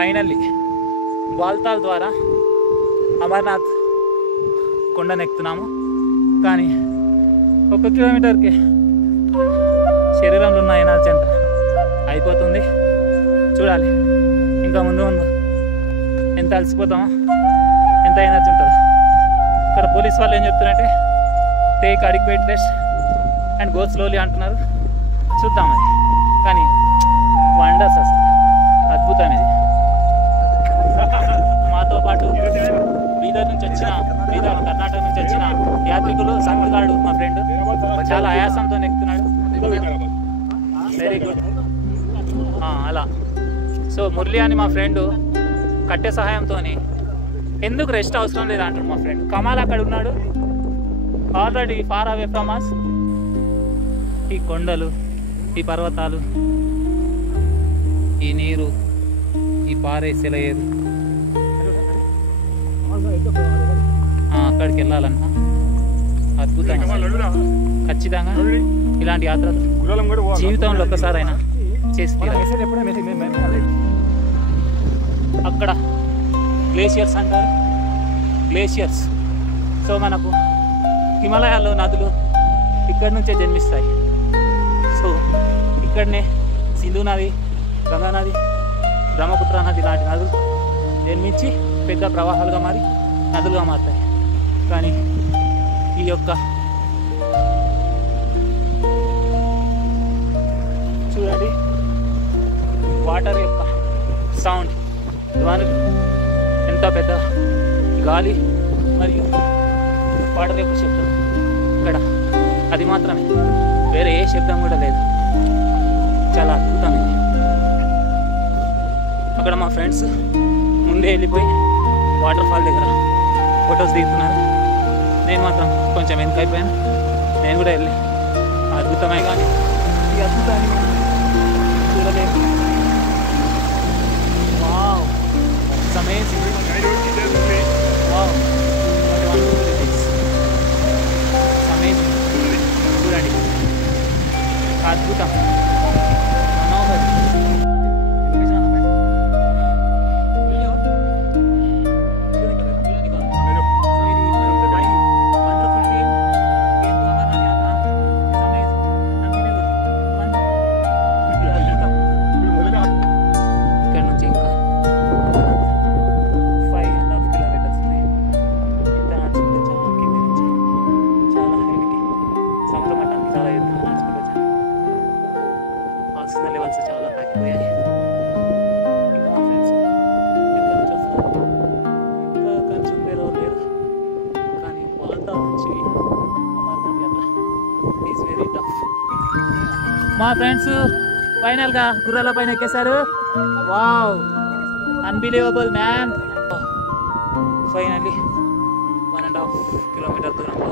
Finally Baltal ద్వారా అమర్నాథ్ కొండనెక్కుతున్నాము. కానీ 1 కిలోమీటర్కి శరీరంలో ఉన్న ఎనర్జీ అంతా అయిపోతుంది. చూడాలి ఇంకా ముందు ముందు ఎంత అలసిపోతామో, ఎంత ఎనర్జీ ఉంటుందో. ఇక్కడ పోలీస్ వాళ్ళు ఏం చెప్తున్నారంటే take adequate rest and go slowly అంటున్నారు. చూద్దాం అది. కానీ వండర్స్ అసలు అద్భుతం ఇది. మాతో పాటు బీదర్ కర్ణాటక నుంచి వచ్చిన యాత్రికులు సంతగాడు మా ఫ్రెండ్ చాలా ఆయాసంతో ఎక్కుతున్నాడు. Very good. అలా సో మురళి అని మా ఫ్రెండ్ కట్టె సహాయంతో ఎందుకు రెస్ట్ అవసరం లేదు అంటాడు మా ఫ్రెండ్. కమాల్ అక్కడ ఉన్నాడు already far away from us. ఈ కొండలు, ఈ పర్వతాలు, ఈ నీరు, ఈ పారే సెలయేరు, అక్కడికి వెళ్ళాలన్నా అద్భుతంగా. ఖచ్చితంగా ఇలాంటి యాత్రలు జీవితంలో ఒక్కసారైనా చేసి తీరాలి. అక్కడ గ్లేషియర్స్ అంటారు, గ్లేషియర్స్. సో మనకు హిమాలయాల్లో నదులు ఇక్కడి నుంచే జన్మిస్తాయి. సో ఇక్కడనే సింధు నది, గంగా నది, బ్రహ్మపుత్ర నది లాంటి నదులు జన్మించి పెద్ద ప్రవాహాలుగా మారి నదులుగా మారుతాయి. కానీ ఈ యొక్క చూడండి వాటర్ యొక్క సౌండ్, ధ్వనులు ఎంత పెద్ద గాలి మరియు వాటర్ యొక్క శబ్దం ఇక్కడ అది మాత్రమే, వేరే ఏ శబ్దం కూడా లేదు. చాలా అద్భుతమైంది. అక్కడ మా ఫ్రెండ్స్ ముందే వెళ్ళిపోయి వాటర్ ఫాల్ దగ్గర ఫొటోస్ దిగుతున్నారు. నేను మాత్రం కొంచెం వెనక అయిపోయాను. నేను కూడా వెళ్ళి అద్భుతమే కానీ ఈ అద్భుతాన్ని చూడలేదు. Wow, it's amazing. Wow, amazing. చూడండి అద్భుతం, మనోహరం. లెవెల్స్ చాలా తగ్గిపోయాయి. ఇంకా మా ఫ్రెండ్స్ ఇక్కడ నుంచి వస్తారు, ఇంకా కొంచెం పేరు లేదు. కానీ వాళ్ళతో నుంచి Amarnath Yatra is very tough. మా ఫ్రెండ్స్ ఫైనల్గా గుర్రాల పైన ఎక్కేశారు. Wow, unbelievable man. Finally 1.5 kilometre దూరంలో